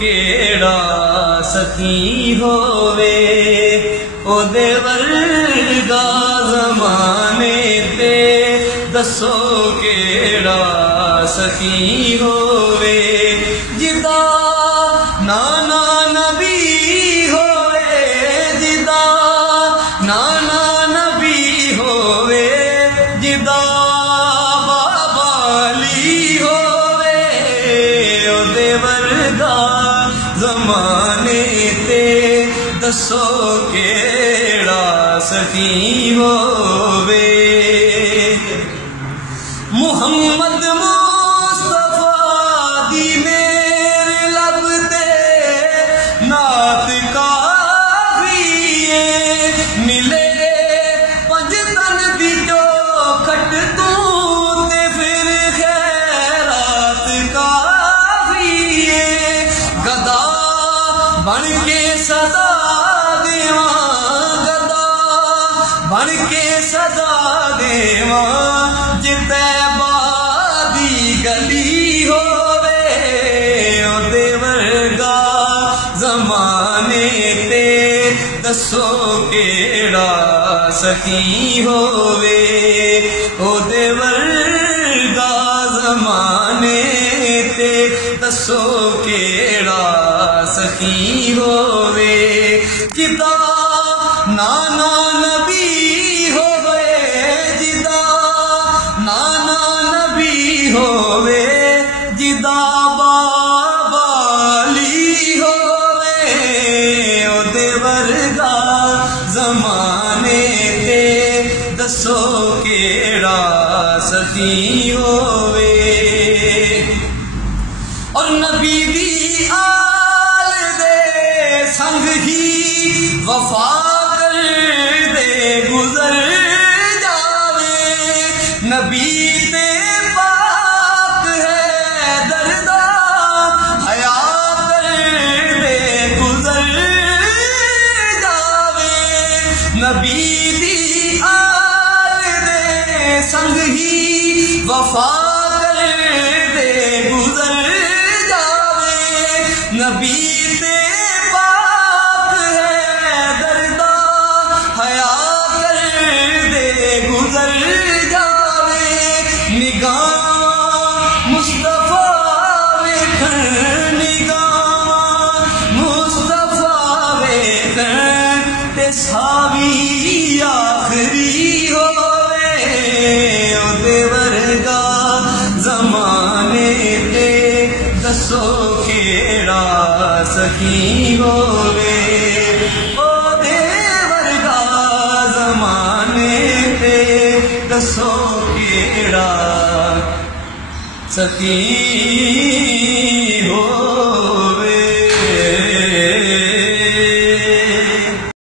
کیڑا سخی ہووے او دے ورگا زمانے تے دسو کیڑا سخی ہووے جدا نانا نبی ہووے جدا نانا نبی ہووے جدا بابا علی ہووے او دے ورگا زمانے تے دسو کیڑا سخی ہووے محمد مصطفیٰ دی میرے لب تے نعت کافی ہے ملے پنج تن دی چوکھٹ تو تے پھر خیرات کافی ہے گدا بن کے صدا دیواں گدا بن کے صدا دیواں جتے بادی گلی ہووے او دے ورگا زمانے تے دسو کیڑا سخی ہووے او دے ورگا زمانے تے دسو کیڑا سخی ہووے جدا نانا نبی ہووے جدا نانا نبی ہووے جدا بابا علی ہووے او دے ورگا زمانے تے دسو کیڑا سخی ہووے اور نبی دی آل دے سنگ ہی وفا کر دے گزر جاوے نبی تے پاک ہے دردہ حیا کر دے گزر جاوے نبی دی آل دے سنگ ہی وفا کر دے گزر جاوے نبی تے پاک ہے دردہ حیا کر دے گزر جاوے نگاہ مصطفیٰ ویکھن نگاہ مصطفیٰ ویکھن تے ساوی آخری ہووے او دے ورگا زمانے تے دسو کیڑا سخی ہووے او دے ورگا زمانے تے دسو کیڑا سخی